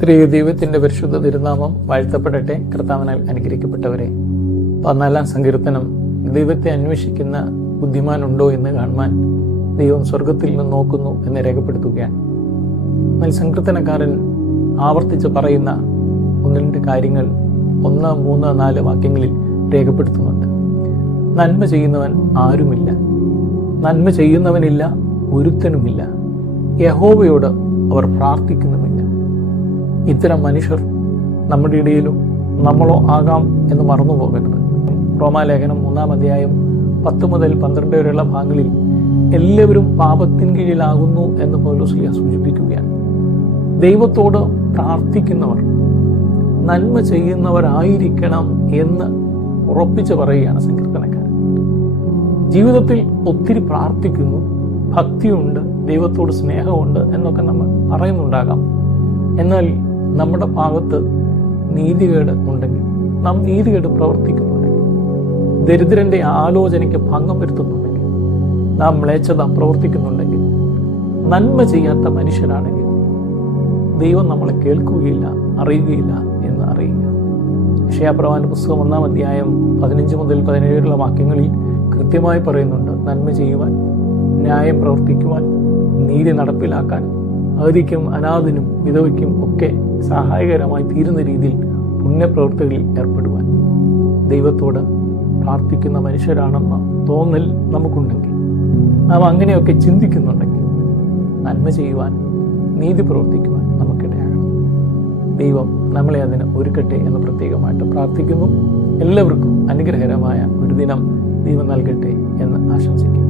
ത്രിയേക ദൈവത്തിന്റെ പരിശുദ്ധ തിരുനാമം വാഴ്ത്തപ്പെടട്ടെ. കർത്താവിനാൽ അനുഗ്രഹിക്കപ്പെട്ടവരെ, 14-ാം സങ്കീർത്തനം ദൈവത്തെ അന്വേഷിക്കുന്ന ബുദ്ധിമാനുണ്ടോ എന്ന് കാണുവാൻ ദൈവം സ്വർഗത്തിൽ നിന്ന് നോക്കുന്നു എന്ന് രേഖപ്പെടുത്തുകയാണ്. എന്നാൽ സങ്കീർത്തനക്കാരൻ ആവർത്തിച്ച് പറയുന്ന 1-2 കാര്യങ്ങൾ 1, 3, 4 വാക്യങ്ങളിൽ രേഖപ്പെടുത്തുന്നുണ്ട്. നന്മ ചെയ്യുന്നവൻ ആരുമില്ല, നന്മ ചെയ്യുന്നവനില്ല, ഒരുത്തനുമില്ല, യഹോവയോട് അവർ പ്രാർത്ഥിക്കുന്നുമില്ല. ഇത്തരം മനുഷ്യർ നമ്മുടെ ഇടയിലും നമ്മളോ ആകാം എന്ന് മറന്നു പോകരുത്. റോമാലേഖനം 3-ാം അധ്യായം 10 മുതൽ 12 വരെയുള്ള ഭാഗങ്ങളിൽ എല്ലാവരും പാപത്തിൻ കീഴിലാകുന്നു എന്ന് പൗലോസ് സൂചിപ്പിക്കുകയാണ്. ദൈവത്തോട് പ്രാർത്ഥിക്കുന്നവർ നന്മ ചെയ്യുന്നവരായിരിക്കണം എന്ന് ഉറപ്പിച്ച് പറയുകയാണ് സങ്കീർത്തനക്കാരൻ. ജീവിതത്തിൽ ഒത്തിരി പ്രാർത്ഥിക്കുന്നു, ഭക്തിയുണ്ട്, ദൈവത്തോട് സ്നേഹമുണ്ട് എന്നൊക്കെ നമ്മൾ പറയുന്നുണ്ടാകാം. എന്നാൽ നമ്മുടെ ഭാഗത്ത് നീതികേട് ഉണ്ടെങ്കിൽ, നാം നീതികേട് പ്രവർത്തിക്കുന്നുണ്ടെങ്കിൽ, ദരിദ്രന്റെ ആലോചനയ്ക്ക് ഭംഗം വരുത്തുന്നുണ്ടെങ്കിൽ, നാം മ്ലേച്ഛത പ്രവർത്തിക്കുന്നുണ്ടെങ്കിൽ, നന്മ ചെയ്യാത്ത മനുഷ്യരാണെങ്കിൽ ദൈവം നമ്മളെ കേൾക്കുകയില്ല, അറിയുകയില്ല എന്ന് അറിയുക. യശയ്യാപ്രവാചന പുസ്തകം 1-ാം അധ്യായം 15 മുതൽ 17 വരെയുള്ള വാക്യങ്ങളിൽ കൃത്യമായി പറയുന്നുണ്ട്, നന്മ ചെയ്യുവാൻ, ന്യായം പ്രവർത്തിക്കുവാൻ, നീതി നടപ്പിലാക്കാൻ, അഗതിക്കും അനാഥനും വിധവയ്ക്കും ഒക്കെ സഹായകരമായി തീരുന്ന രീതിയിൽ പുണ്യപ്രവൃത്തികളിൽ ഏർപ്പെടുവാൻ. ദൈവത്തോട് പ്രാർത്ഥിക്കുന്ന മനുഷ്യരാണെന്ന തോന്നൽ നമുക്കുണ്ടെങ്കിൽ, നാം അങ്ങനെയൊക്കെ ചിന്തിക്കുന്നുണ്ടെങ്കിൽ, നന്മ ചെയ്യുവാൻ, നീതി പ്രവർത്തിക്കുവാൻ നമുക്കിടയാകണം. ദൈവം നമ്മളെ അതിന് ഒരുക്കട്ടെ എന്ന് പ്രത്യേകമായിട്ട് പ്രാർത്ഥിക്കുന്നു. എല്ലാവർക്കും അനുഗ്രഹകരമായ ഒരു ദിനം ദൈവം നൽകട്ടെ എന്ന് ആശംസിക്കുന്നു.